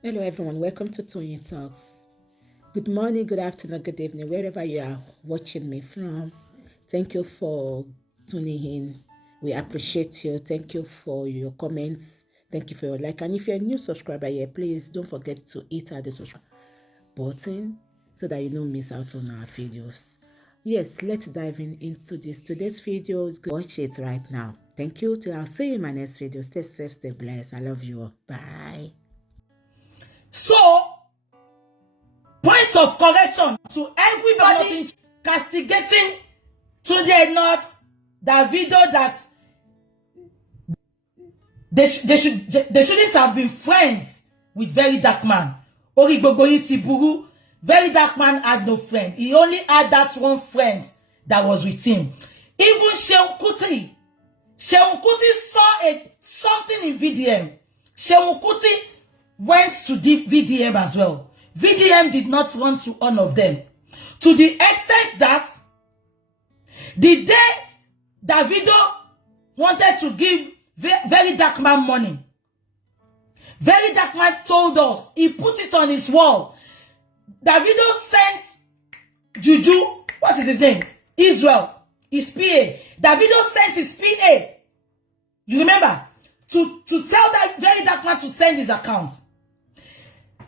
Hello, everyone. Welcome to Tony Talks. Good morning, good afternoon, good evening, wherever you are watching me from. Thank you for tuning in. We appreciate you. Thank you for your comments. Thank you for your like. And if you're a new subscriber here, please don't forget to hit the subscribe button so that you don't miss out on our videos. Yes, let's dive into this. Today's video is good. Watch it right now. Thank you. Till I'll see you in my next video. Stay safe, stay blessed. I love you all. Bye. So, points of correction to everybody castigating Tunde North, Davido, that they shouldn't have been friends with Very Dark Man. Ori gbogbo yin ti buru. Very Dark Man had no friend. He only had that one friend that was with him. Even Seun Kuti saw something in VDM. Seun Kuti went to the VDM as well. VDM did not run to all of them. To the extent that the day Davido wanted to give Very Dark Man money, Very Dark Man told us, he put it on his wall. Davido sent Juju, what is his name? Israel, his PA. Davido sent his PA. You remember? To tell that Very Dark Man to send his account.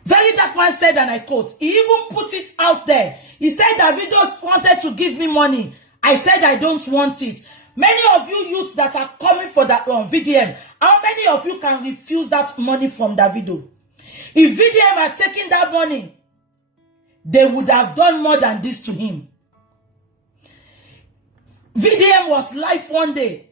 Very Dark Man said, and I quote, he even put it out there. He said, Davido wanted to give me money. I said, I don't want it. Many of you youths that are coming for that VDM, how many of you can refuse that money from Davido? If VDM had taken that money, they would have done more than this to him. VDM was live one day.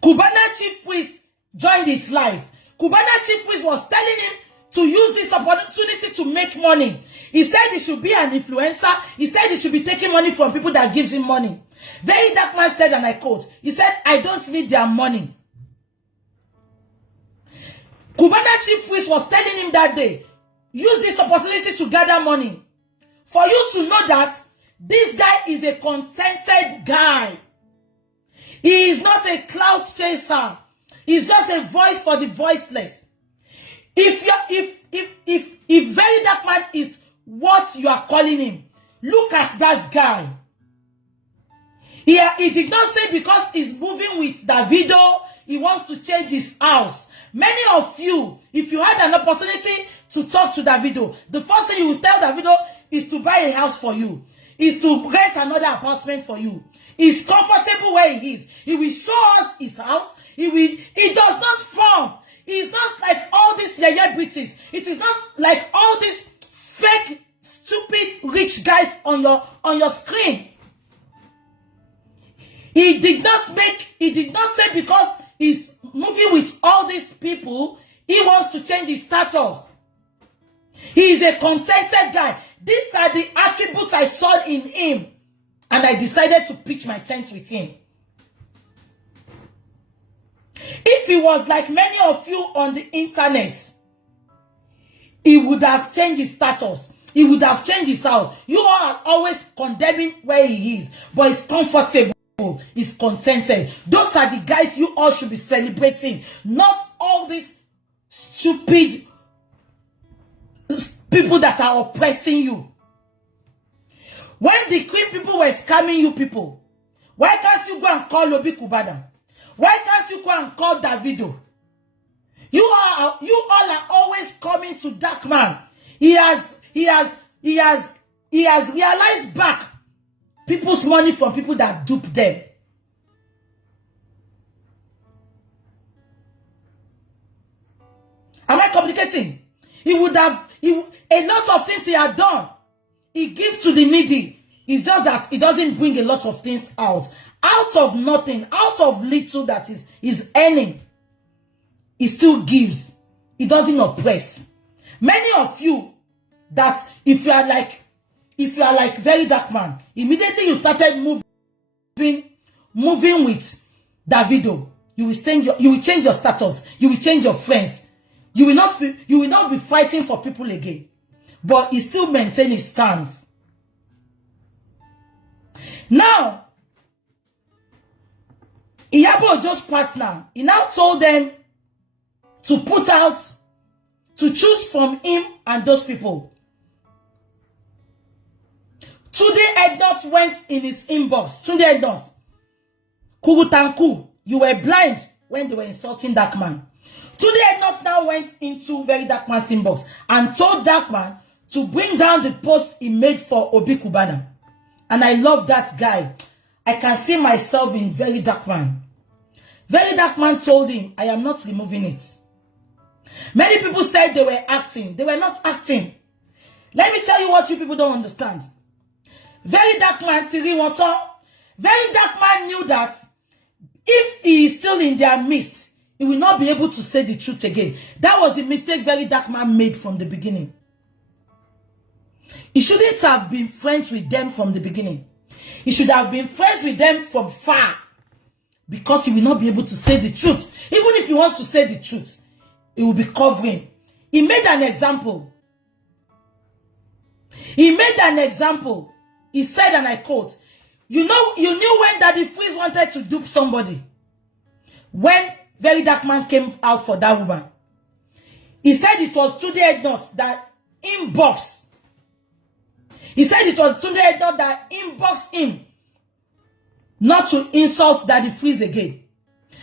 Cubana Chief Priest joined his life. Cubana Chief Priest was telling him to use this opportunity to make money. He said he should be an influencer. He said he should be taking money from people that gives him money. Very Dark Man said, and I quote, he said, I don't need their money. Cubana Chief Priest was telling him that day, use this opportunity to gather money. For you to know that this guy is a contented guy. He is not a cloud chaser. He's just a voice for the voiceless. If Very Dark Man is what you are calling him, look at that guy. He did not say because he's moving with Davido, he wants to change his house. Many of you, if you had an opportunity to talk to Davido, the first thing you will tell Davido is to buy a house for you, is to rent another apartment for you. He's comfortable where he is. He will show us his house. He does not form. It's not like all these yeye bitches. It is not like all these fake, stupid, rich guys on your screen. He did not say because he's moving with all these people, he wants to change his status. He is a contented guy. These are the attributes I saw in him. And I decided to pitch my tent with him. If he was like many of you on the internet, he would have changed his status. He would have changed his house. You are always condemning where he is. But he's comfortable. He's contented. Those are the guys you all should be celebrating. Not all these stupid people that are oppressing you. When the Queen people were scamming you people, why can't you go and call Obi Kubana? Why can't you go and call Davido? You all are always coming to Dark Man. He has realized back people's money from people that dupe them. Am I communicating? A lot of things he had done. He gives to the needy. It's just that he doesn't bring a lot of things out. Out of nothing, out of little that is earning, he still gives. He doesn't oppress. Many of you that if you are like Very Dark Man, immediately you started moving with Davido, you will change your status, you will change your friends. You will not be fighting for people again. But he still maintains his stance. Now, Iyabo Ojo's partner, he now told them to put out to choose from him and those people. Tunde Ednut went in his inbox. Tunde Ednut, Kurutanku, you were blind when they were insulting Darkman. Tunde Ednut now went into Very Darkman's inbox and told Darkman to bring down the post he made for Obi Kubana. And I love that guy. I can see myself in Very Darkman. Very Darkman told him, I am not removing it. Many people said they were acting. They were not acting. Let me tell you what you people don't understand. Very Darkman, Very Darkman knew that if he is still in their midst, he will not be able to say the truth again. That was the mistake Very Darkman made from the beginning. He shouldn't have been friends with them from the beginning. He should have been friends with them from far. Because he will not be able to say the truth. Even if he wants to say the truth, he will be covering. He made an example. He made an example. He said, and I quote, you knew when Daddy Freeze wanted to dupe somebody. When Very Darkman came out for that woman. He said it was Tunde Ednut that inboxed. He said it was Tunde Ednut that inboxed him not to insult Daddy Freeze again.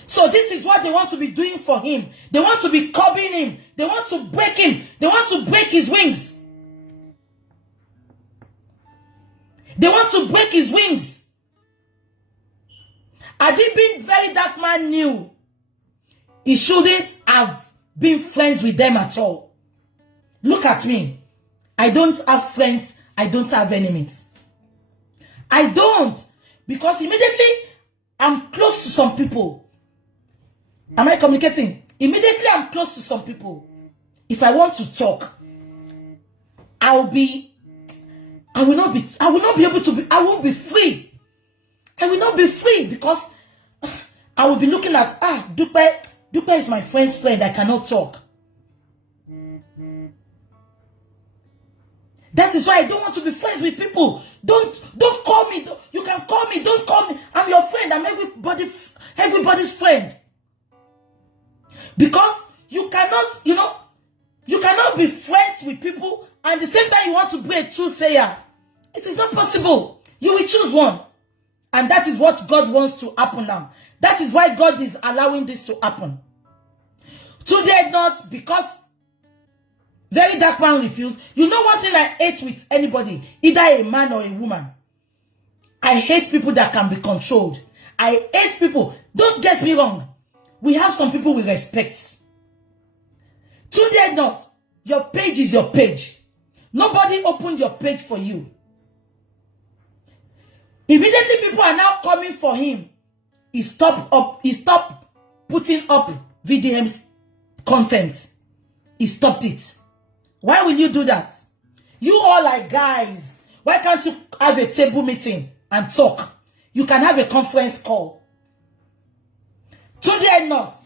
So this is what they want to be doing for him. They want to be curbing him. They want to break him. They want to break his wings. They want to break his wings. Had he been Very Darkman knew, he shouldn't have been friends with them at all. Look at me. I don't have friends. I don't have enemies. I don't. Because immediately, I'm close to some people. Am I communicating? Immediately, I'm close to some people. If I want to talk, I will not be able to be, I won't be free. I will not be free because I will be looking at, Dupe is my friend's friend. I cannot talk. That is why I don't want to be friends with people. Don't call me. You can call me. Don't call me. I'm your friend. I'm everybody's friend. Because you cannot, you cannot be friends with people and at the same time you want to be a true sayer. It is not possible. You will choose one. And that is what God wants to happen now. That is why God is allowing this to happen. Today not because Very Darkman refused. You know one thing I hate with anybody, either a man or a woman. I hate people that can be controlled. I hate people. Don't get me wrong. We have some people we respect. Today not. Your page is your page. Nobody opened your page for you. Immediately people are now coming for him. He stopped putting up VDM's content. He stopped it. Why will you do that? You all like guys. Why can't you have a table meeting and talk? You can have a conference call. Today not.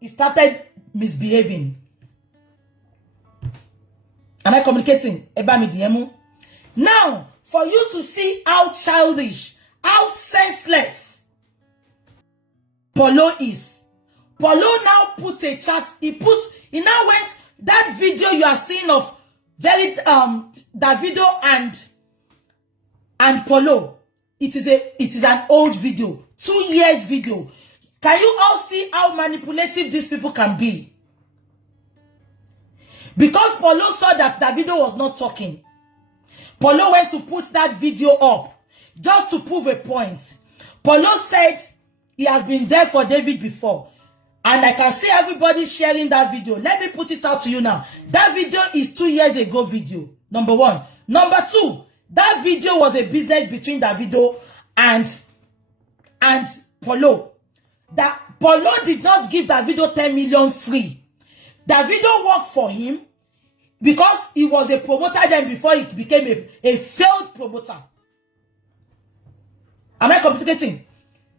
He started misbehaving. Am I communicating? Now, for you to see how childish, how senseless Polo is. Polo now put a chat. He now went that video you are seeing of Davido and Polo. It is an old video, 2 years video. Can you all see how manipulative these people can be? Because Polo saw that Davido was not talking, Polo went to put that video up just to prove a point. Polo said he has been there for David before. And I can see everybody sharing that video. Let me put it out to you now. That video is 2 years ago video. Number one. Number two, that video was a business between Davido and Polo. That Polo did not give Davido 10 million free. Davido worked for him because he was a promoter then before he became a failed promoter. Am I complicating?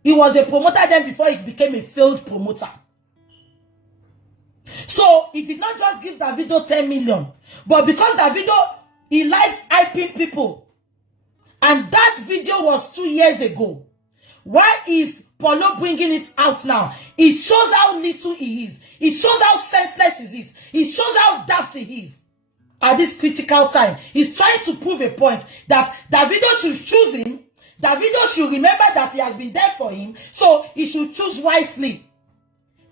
He was a promoter then before he became a failed promoter. So he did not just give Davido 10 million. But because Davido, he likes hyping people. And that video was 2 years ago. Why is Polo bringing it out now, it shows how little he is. It shows how senseless he is. It shows how daft he is. At this critical time, he's trying to prove a point that Davido should choose him. Davido should remember that he has been there for him, so he should choose wisely.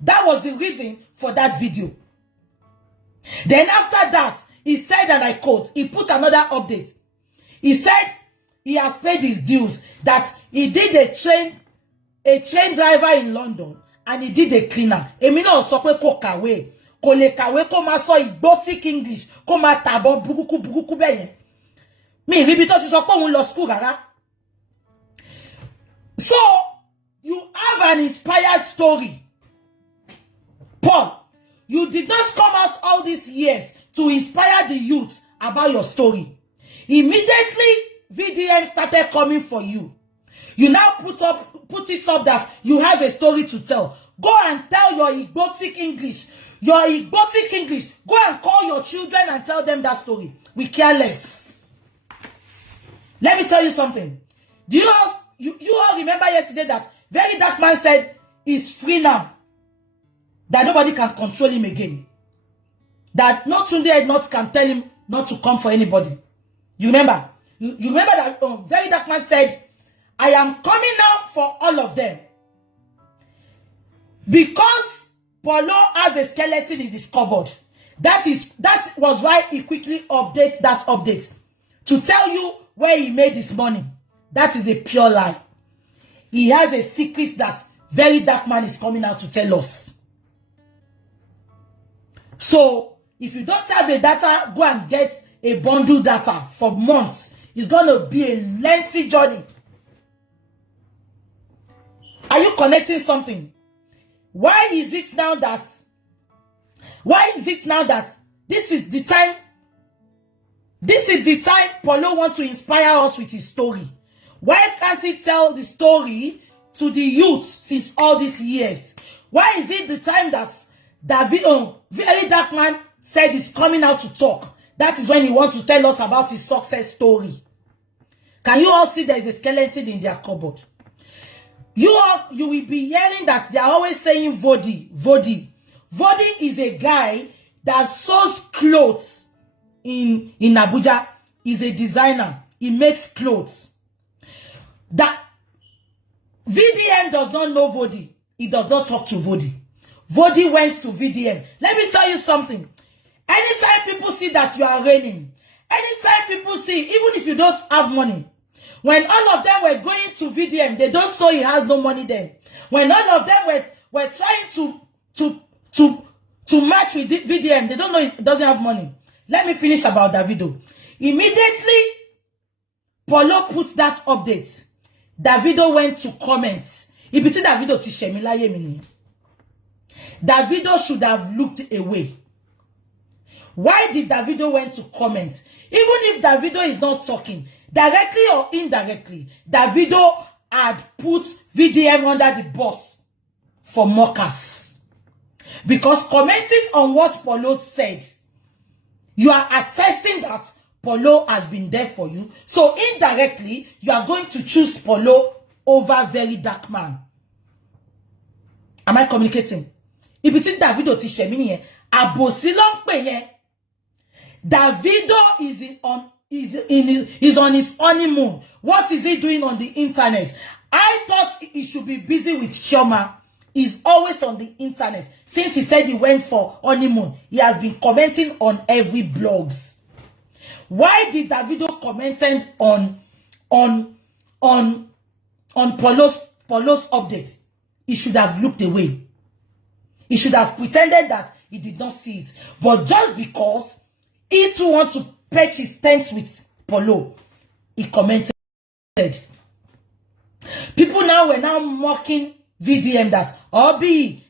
That was the reason for that video. Then after that, he said, and I quote, he put another update. He said he has paid his dues, that he did a train driver in London, and he did a cleaner. Èmi náà sọ pé kò kàwé, kò lè kàwé kó máa sọ exotic English, kó máa tàbọn burúkú bẹ́yẹn. Mi rí bí tó ti sọ pé òun lọ school rárá. So, you have an inspired story. Paul, you did not come out all these years to inspire the youth about your story. Immediately, VDM started coming for you. You now put it up that you have a story to tell. Go and tell your exotic English. Your exotic English. Go and call your children and tell them that story. We care less. Let me tell you something. Do you all remember yesterday that Very Dark Man said he's free now? That nobody can control him again. That not Tunde not can tell him not to come for anybody. You remember? You remember that Very Dark Man said, I am coming now for all of them. Because Polo has a skeleton in his cupboard. That was why he quickly updates that update. To tell you where he made his money. That is a pure lie. He has a secret that Very Dark Man is coming out to tell us. So, if you don't have a data, go and get a bundle data for months. It's going to be a lengthy journey. Are you connecting something? Why is it now that this is the time Polo wants to inspire us with his story? Why can't he tell the story to the youth since all these years? Why is it the time that Very Dark Man said he's coming out to talk? That is when he wants to tell us about his success story. Can you all see there is a skeleton in their cupboard? You will be hearing that they are always saying Vodi. Vodi is a guy that sews clothes in Abuja. He's a designer. He makes clothes. That VDM does not know Vodi. He does not talk to Vodi. Vodi went to VDM. Let me tell you something. Anytime people see that you are reigning, anytime people see, even if you don't have money, when all of them were going to VDM, they don't know he has no money then. When all of them were trying to match with VDM, they don't know he doesn't have money. Let me finish about Davido. Immediately, Polo put that update. Davido went to comment. If it's Davido Tishemilaye mini, Davido should have looked away. Why did Davido went to comment? Even if Davido is not talking, directly or indirectly, Davido had put VDM under the bus for mockers. Because commenting on what Polo said, you are attesting that Polo has been there for you. So indirectly, you are going to choose Polo over Very Dark Man. Am I communicating? If it's Davido Tishemini, Abosilong Peye, Davido is on his honeymoon. What is he doing on the internet? I thought he should be busy with Chioma. He's always on the internet. Since he said he went for honeymoon, he has been commenting on every blogs. Why did Davido commented on Polo's update? He should have looked away. He should have pretended that he did not see it. But just because he too wants to patch his tent with Polo, he commented. People now were now mocking VDM that, Obi,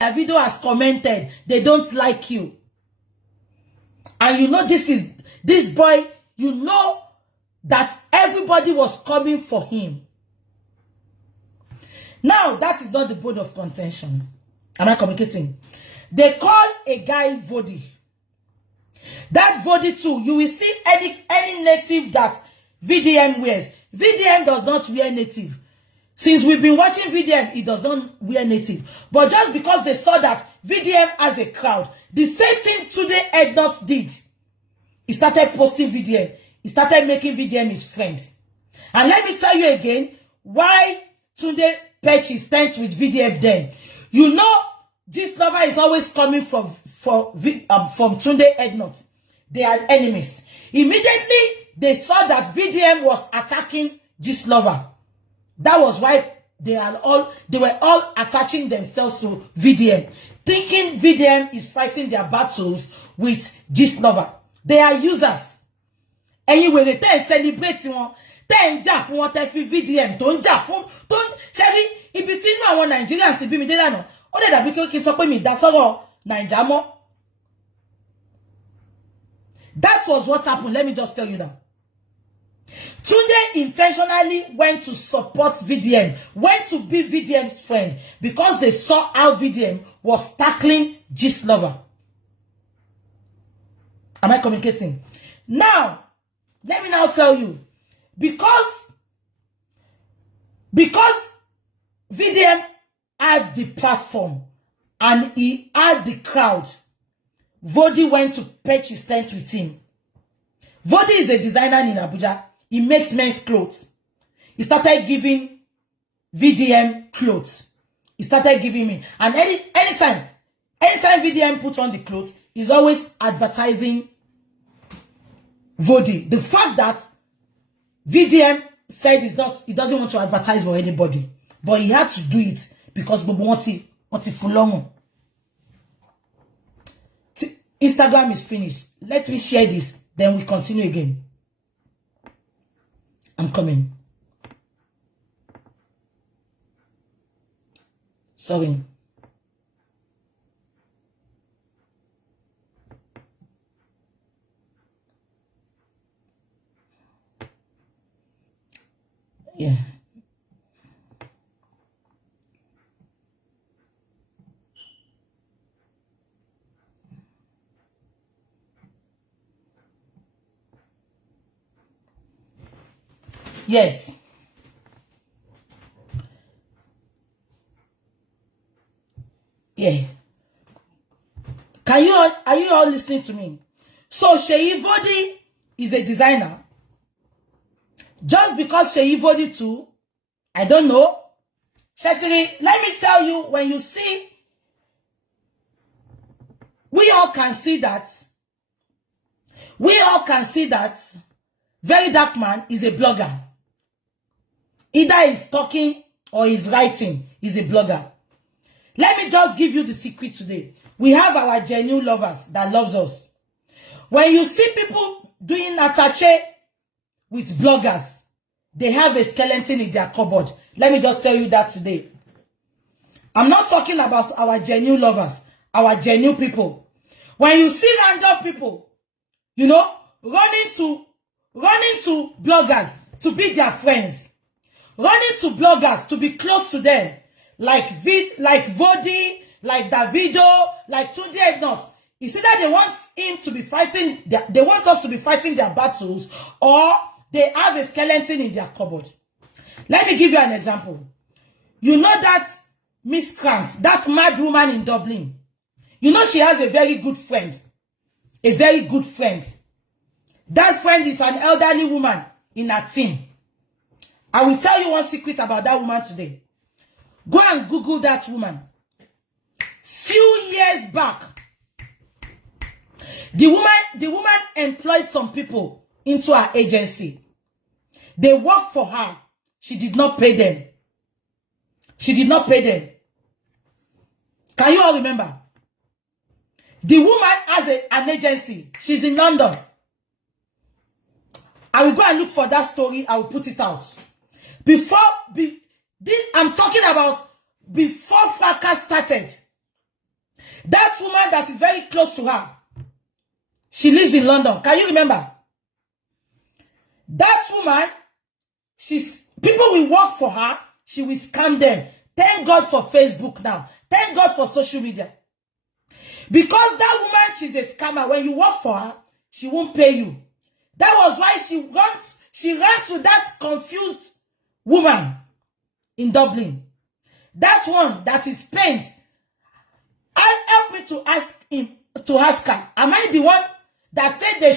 Davido has commented, they don't like you. And you know this boy, you know that everybody was coming for him. Now, that is not the bone of contention. Am I communicating? They call a guy Vodi. That Vodi too, you will see any native that VDM wears. VDM does not wear native. Since we've been watching VDM, he does not wear native. But just because they saw that VDM has a crowd, the same thing today Ednot did. He started posting VDM. He started making VDM his friend. And let me tell you again, why Tunde patched his tent with VDM then. You know, this lover is always coming from Tunde Ednot. They are enemies. Immediately, they saw that VDM was attacking this lover. That was why they were all attaching themselves to VDM, thinking VDM is fighting their battles with this lover. They are users. Anyway, they tell celebrate one. Ten jà fún wọn tẹ́ fi VDM tó ń jà fún tó ń ṣẹ́rí ibi tí inú àwọn Nigerians bí mi dé lánàá ó lè dàbí kí n sọ pé mi dá sọ́rọ̀ Naija mọ́. That was what happened. Let me just tell you now. Tunde intentionally went to support VDM, went to be VDM's friend because they saw how VDM was tackling Gist Lover. Am I communicating? Now, let me now tell you. Because VDM had the platform and he had the crowd, Vodi went to patch his tent with him. Vodi is a designer in Abuja. He makes men's clothes. He started giving VDM clothes. He started giving me. And anytime VDM puts on the clothes, he's always advertising Vodi. The fact that VDM said he doesn't want to advertise for anybody, but he had to do it because what he for long. Instagram is finished. Let me share this, then we continue again. I'm coming. Sorry. Yeah. Yes. Yeah. Are you all listening to me? So Sheyi Vodi is a designer. Just because Sheyi Vodi too, I don't know. Shetiri, let me tell you, when you see, we all can see that Very Dark Man is a blogger. Either he's talking or he's writing. He's a blogger. Let me just give you the secret today. We have our genuine lovers that loves us. When you see people doing attache with bloggers, they have a skeleton in their cupboard. Let me just tell you that today. I'm not talking about our genuine lovers, our genuine people. When you see random people, you know, running to bloggers to be their friends, running to bloggers to be close to them, like Vodi, like Davido, like Tunde Ednot. It's either they want him to be fighting, they want us to be fighting their battles, or they have a skeleton in their cupboard. Let me give you an example. You know that Miss Krantz, that mad woman in Dublin. You know she has a very good friend. A very good friend. That friend is an elderly woman in her team. I will tell you one secret about that woman today. Go and Google that woman. Few years back, the woman employed some people into her agency. They worked for her. She did not pay them. She did not pay them. Can you all remember? The woman has an agency. She's in London. I will go and look for that story. I will put it out. I'm talking about before fracas started. That woman that is very close to her, she lives in London. Can you remember? That woman, people will work for her. She will scam them. Thank God for Facebook now. Thank God for social media. Because that woman, she's a scammer. When you work for her, she won't pay you. That was why she ran to that confused woman in Dublin. That one that is paint. Help me to ask her. Am I the one that said they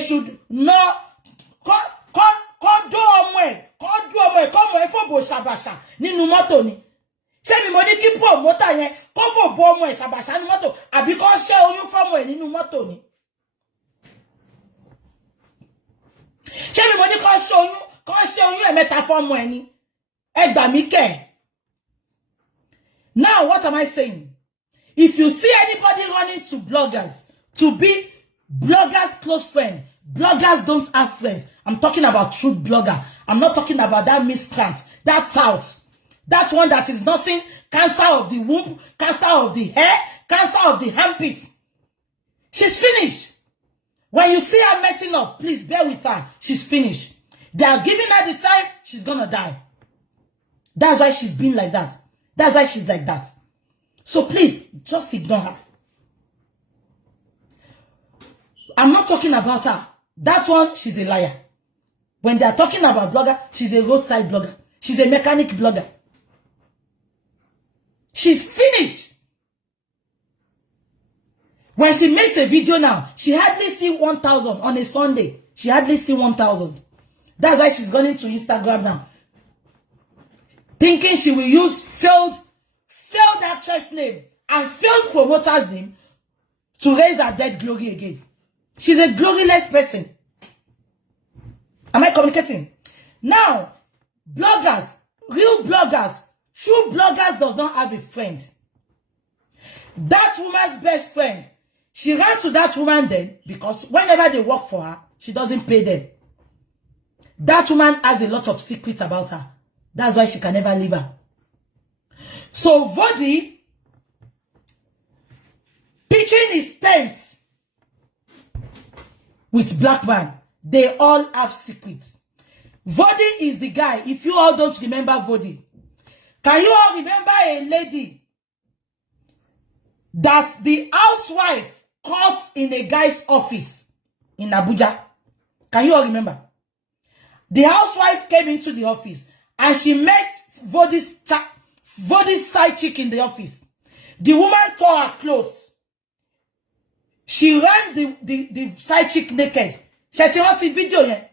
should not do ọmọ fo bo shabasha nínú mọ́tò ni? Ṣé mi mo ní kí promoter yẹn kó fo bo ọmọ shabasha nínú mọ́tò àbí kó ṣe oyún fọ́mọ ẹ̀ nínú mọ́tò ni? Ṣé mi mo ní kó ṣe oyún ẹ̀mẹ́ta fọ́mọ ẹ̀ ni? Ẹ gbà mí kẹ́. Now what am I saying? If you see anybody running to bloggers to be bloggers' close friend, bloggers don't have friends. I'm talking about true blogger. I'm not talking about that miscreant, that tout, that one that is nothing, cancer of the womb, cancer of the hair, cancer of the armpit. She's finished. When you see her messing up, please bear with her. She's finished. They are giving her the time, she's gonna die. That's why she's been like that. That's why she's like that. So please, just ignore her. I'm not talking about her. That one, she's a liar. When they're talking about blogger, she's a roadside blogger. She's a mechanic blogger. She's finished. When she makes a video now, she hardly see 1,000 on a Sunday. She hardly see 1,000. That's why she's going to Instagram now. Thinking she will use failed actress name and failed promoter's name to raise her dead glory again. She's a gloryless person. Am I communicating? Now, bloggers, real bloggers, true bloggers does not have a friend. That woman's best friend, she ran to that woman then because whenever they work for her, she doesn't pay them. That woman has a lot of secrets about her. That's why she can never leave her. So Vodi pitching his tent with black man. They all have secrets. Vodi is the guy. If you all don't remember Vodi, can you all remember a lady that the housewife caught in a guy's office in Abuja? Can you all remember? The housewife came into the office and she met Vodi's side chick in the office. The woman tore her clothes. She ran the side chick naked. She ti rántí video yẹn.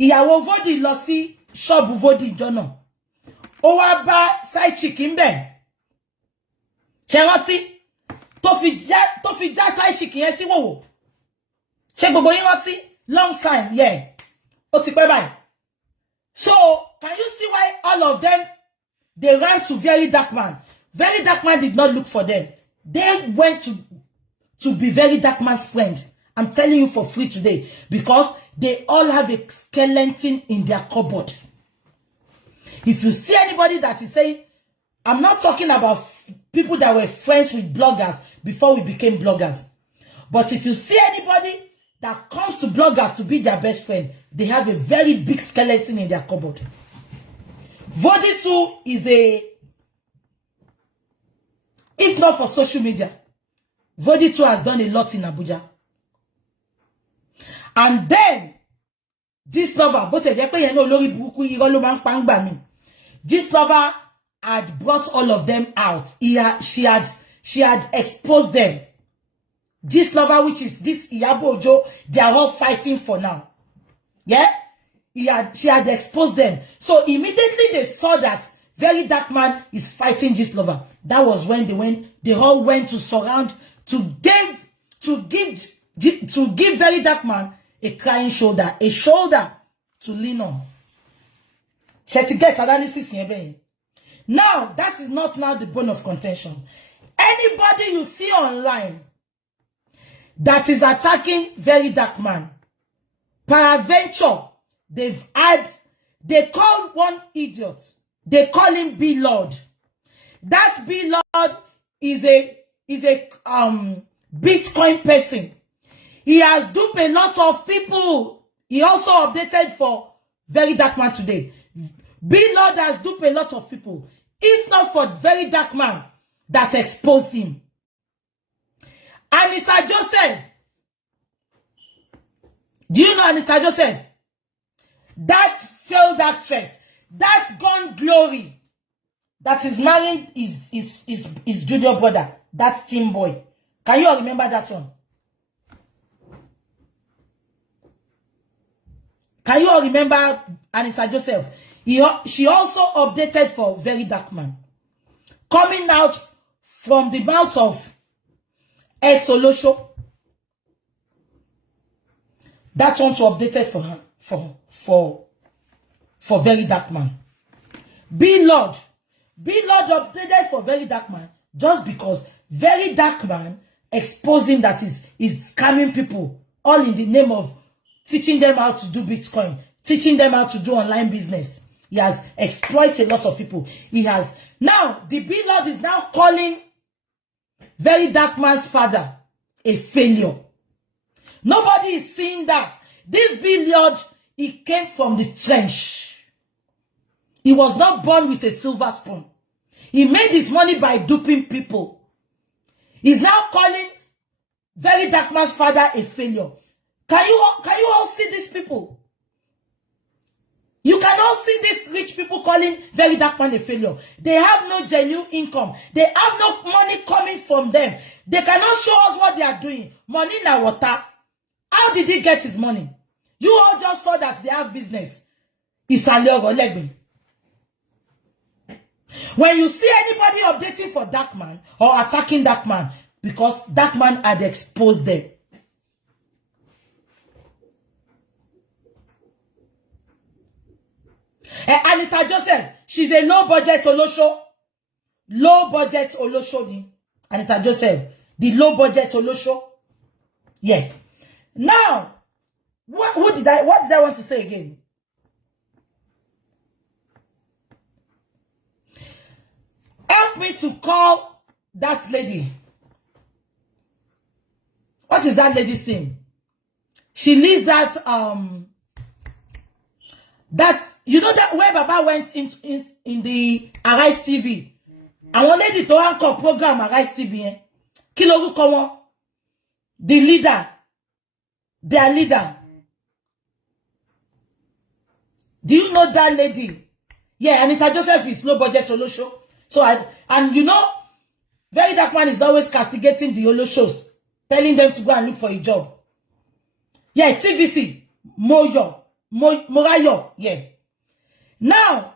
Ìyàwó Vodi lọ sí shop Vodi jọ́nà. Ó wá bá side chick ńbẹ̀. She rántí tó fi já side chick yẹn sí wòwò. Ṣé gbogbo yín rántí? Long time, yeah. Ó ti pẹ́ báyìí. So, can you see why all of them, they ran to Very Dark Man? Very Dark Man did not look for them. They went to be Very Dark Man's friend. I'm telling you for free today. Because they all have a skeleton in their cupboard. If you see anybody that is saying, I'm not talking about people that were friends with bloggers before we became bloggers. But if you see anybody that comes to bloggers to be their best friend, they have a very big skeleton in their cupboard. Vodi too is if not for social media, Vodi too has done a lot in Abuja. And then, this lover, this lover had brought all of them out. She had exposed them. This lover, which is this Iyabo Ojo, they are all fighting for now. Yeah? She had exposed them. So immediately they saw that Very Dark Man is fighting this lover. That was when they all went to surround, to give Very Dark Man a crying shoulder, a shoulder to lean on. She get analysis here. Now, that is not now the bone of contention. Anybody you see online that is attacking Very Dark Man, peradventure, they call one idiot. They call him B Lord. That B Lord is a Bitcoin person. He has duped a lot of people. He also updated for Very Dark Man today. B Lord has duped a lot of people. If not for Very Dark Man that exposed him. Anita Joseph. Do you know Anita Joseph? That failed actress. That gone glory that is marrying his junior brother, that team boy. Can you all remember that one? Can you all remember Anita Joseph? She also updated for Very Dark Man. Coming out from the mouth of ex Olosho. That one to updated for her for Very Dark Man. B Lord updated for Very Dark Man just because Very Dark Man exposed him that is scamming people, all in the name of teaching them how to do Bitcoin, teaching them how to do online business. He has exploited a lot of people. He has. Now, the B Lord is now calling Very Dark Man's father a failure. Nobody is seeing that. This B Lord, he came from the trench. He was not born with a silver spoon. He made his money by duping people. He's now calling Very Dark Man's father a failure. Can you all see these people? You can all see these rich people calling Very Dark Man a failure. They have no genuine income. They have no money coming from them. They cannot show us what they are doing. Money na water. How did he get his money? You all just saw that they have business. When you see anybody updating for Dark Man or attacking Dark Man, because Dark Man had exposed them. Anita Joseph, she's a low budget Olosho. Low budget Olosho ni. Anita Joseph, the low budget Olosho. Yeah. Now, what did I want to say again? Help me to call that lady. What is that lady's name? She leads that you know that where Baba went in the Arise TV. And one lady to anchor program Arise TV. Eh? Kí lorúkọ wọn? The leader. Their leader. Do you know that lady? Yeah, Anita Joseph is low budget Olosho. So and you know, Very Dark Man is always castigating the Oloshos, telling them to go and look for a job. Yeah, TVC, Morayo, yeah. Now,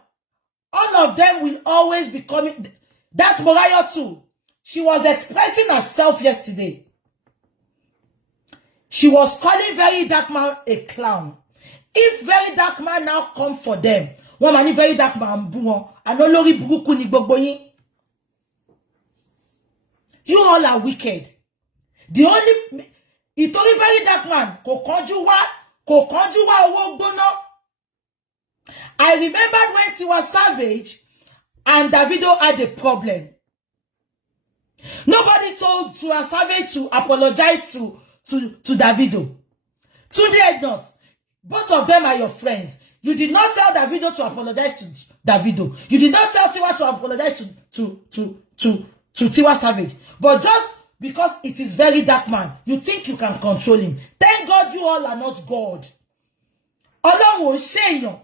all of them will always be coming. That's Morayo too. She was expressing herself yesterday. She was calling Very Dark Man a clown. If Very Dark Man now come for them, one man Very Dark Man buwon, anolori buruku ni gbogbo yin. You all are wicked. The only ìtorí Very Dark Man kò kánjú wá owó gbóná. I remembered when Tiwa Savage and Davido had a problem. Nobody told Tiwa Savage to apologize to Davido. Today not. Both of them are your friends. You did not tell Davido to apologize to Davido. You did not tell Tiwa to apologize to Tiwa Savage. But just because it is Very Dark Man, you think you can control him. Thank God you all are not God. Ọlọ́run ò ṣèyàn.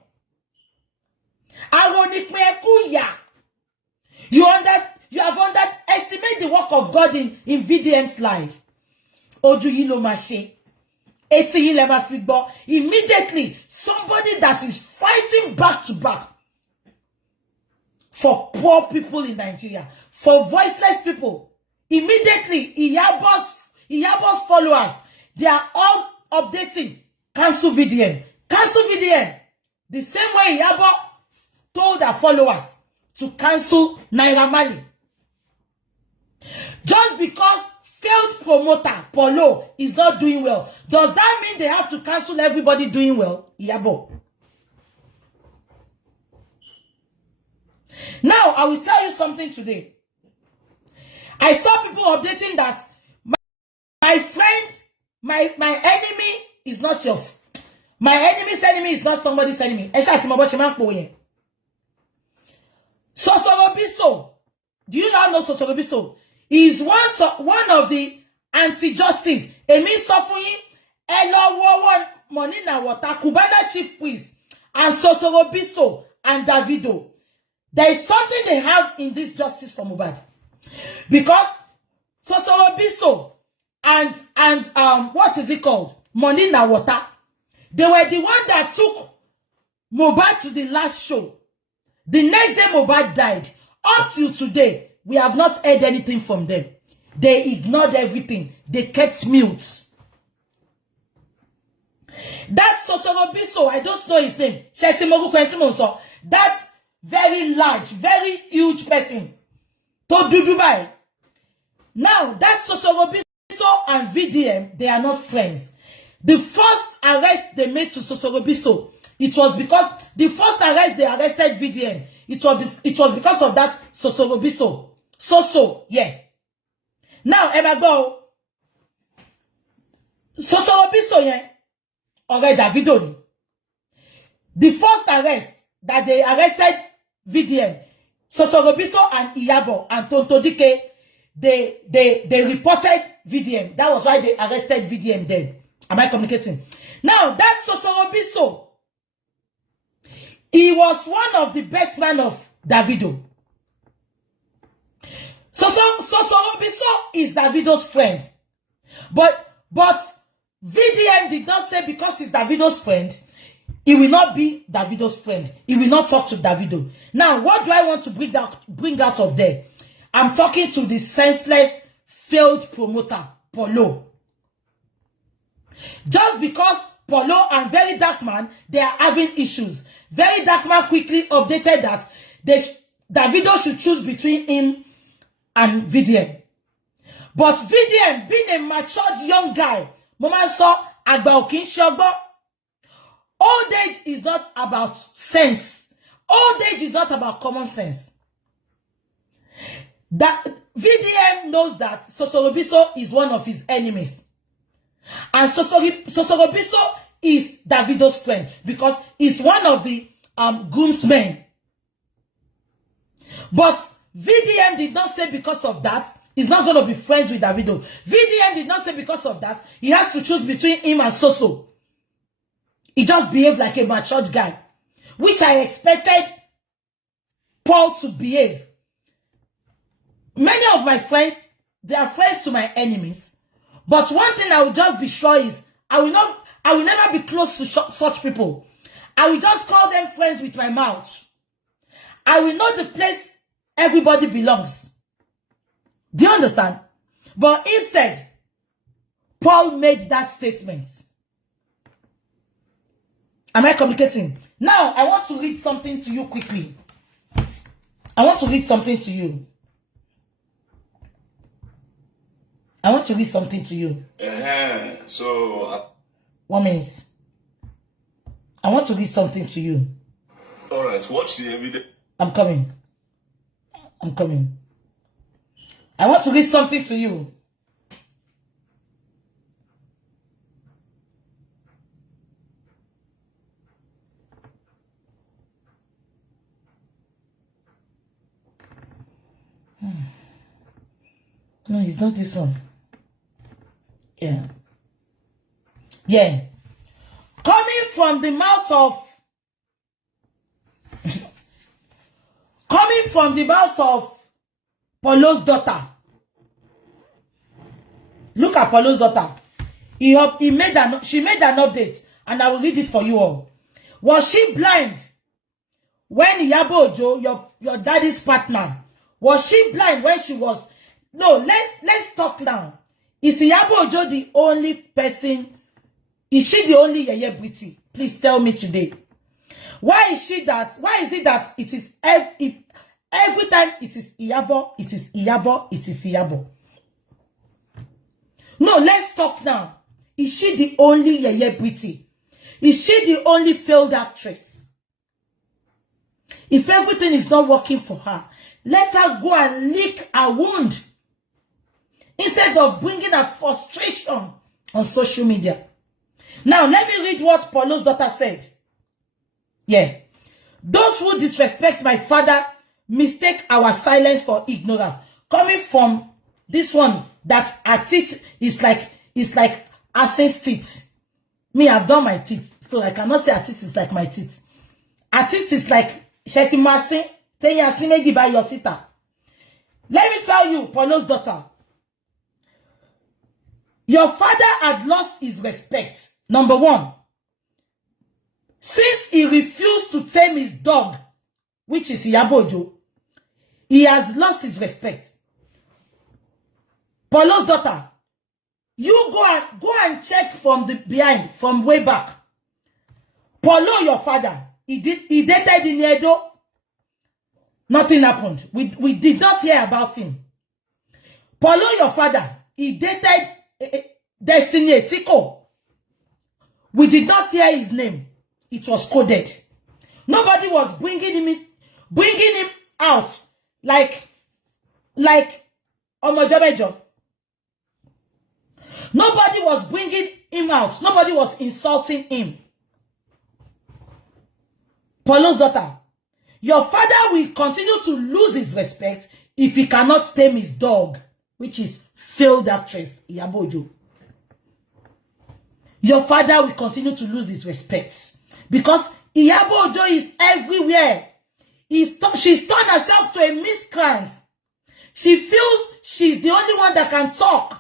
You have underestimated the work of God in VDM's life. Ojú yín ló máa ṣe. Etí yín lẹ máa fi gbọ́. Immediately, somebody that is fighting back to back for poor people in Nigeria, for voiceless people. Immediately, Iyabo's followers, they are all updating. Cancel VDM. Cancel VDM. The same way Iyabo told her followers to cancel Naira Marley. Just because failed promoter Polo is not doing well, does that mean they have to cancel everybody doing well? Iyabo. Now, I will tell you something today. I saw people updating that my friend, my enemy is not your... My enemy's enemy is not somebody's enemy. Sosorobiso. Do you now know Sosorobiso? He is one of the anti-justice. Emi Sofuyin, Elo Wowan, Monina Water, Kubana Chief Priest, and Sosorobiso and Davido, there is something they have in this justice for Mohbad. Because Sosoro Biso and what is it called? Money na Water. They were the one that took Mohbad to the last show. The next day Mohbad died. Up till today, we have not heard anything from them. They ignored everything. They kept mute. That Sosoro Biso, I don't know his name. That very large, very huge person. To Dubai. Now, that Sosoro Biso and VDM, they are not friends. The first arrest they made to Sosoro Biso, it was because the first arrest they arrested VDM. It was because of that Sosoro Biso. Yeah. Now, Emma go. Sosoro Biso, yeah. Already Davido. The first arrest that they arrested VDM, Sosoro Biso and Iyabo and Tonto Dike, they reported VDM. That was why they arrested VDM then. Am I communicating? Now, that Sosoro Biso, he was one of the best men of Davido. Sosoro Biso is Davido's friend. But VDM did not say because he's Davido's friend, he will not be Davido's friend. He will not talk to Davido. Now, what do I want to bring out of there? I'm talking to the senseless, failed promoter, Polo. Just because Polo and Very Dark Man, they are having issues. Very Dark Man quickly updated that Davido should choose between him and VDM. But VDM, being a matured young guy, Mama saw Agba Okin Shogbo. Old age is not about sense. Old age is not about common sense. That VDM knows that Sosoro Biso is one of his enemies. And Sosoro Biso is Davido's friend because he's one of the groomsmen. But VDM did not say because of that, he's not going to be friends with Davido. VDM did not say because of that, he has to choose between him and Soso. He just behaved like a matured guy, which I expected Paul to behave. Many of my friends, they are friends to my enemies. But one thing I will just be sure is, I will never be close to such people. I will just call them friends with my mouth. I will know the place everybody belongs. Do you understand? But instead, Paul made that statement. Am I communicating? Now, I want to read something to you quickly. I want to read something to you. 1 minute. I want to read something to you. All right, watch the evidence. I'm coming. I want to read something to you. No, it's not this one. Yeah. Coming from the mouth of Polo's daughter. Look at Polo's daughter. She made an update, and I will read it for you all. Was she blind when Iyabo Ojo, your daddy's partner, was she blind when she was? No, let's talk now. Is Iyabo Ojo the only person? Is she the only Yeye Briti? Please tell me today. Why is it that it is every time it is Iyabo, it is Iyabo, it is Iyabo? No, let's talk now. Is she the only Yeye Briti? Is she the only failed actress? If everything is not working for her, let her go and lick a wound instead of bringing her frustration on social media. Now, let me read what Polo's daughter said. Yeah. Those who disrespect my father mistake our silence for ignorance. Coming from this one, that her teeth is like Asin's teeth. Me, I've done my teeth, so I cannot say her teeth is like my teeth. Her teeth is like Shetimasi, Tenyasi meji by your sister. Let me tell you, Paulo's daughter. Your father had lost his respect. Number one, since he refused to tame his dog, which is Iyabojo, he has lost his respect. Paulo's daughter, you go and check from the behind, from way back. Paulo, your father, he dated in Edo. Nothing happened. We did not hear about him. Paulo, your father, he dated Destiny Etiko. We did not hear his name. It was coded. Nobody was bringing him out like Omojobejo. Nobody was bringing him out. Nobody was insulting him. Paulo's daughter, your father will continue to lose his respect if he cannot tame his dog, which is failed actress Iyabojo. Your father will continue to lose his respect because Iyabojo is everywhere. She's turned herself to a miscreant. She feels she's the only one that can talk.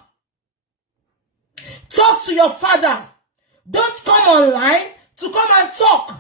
Talk to your father. Don't come online to come and talk.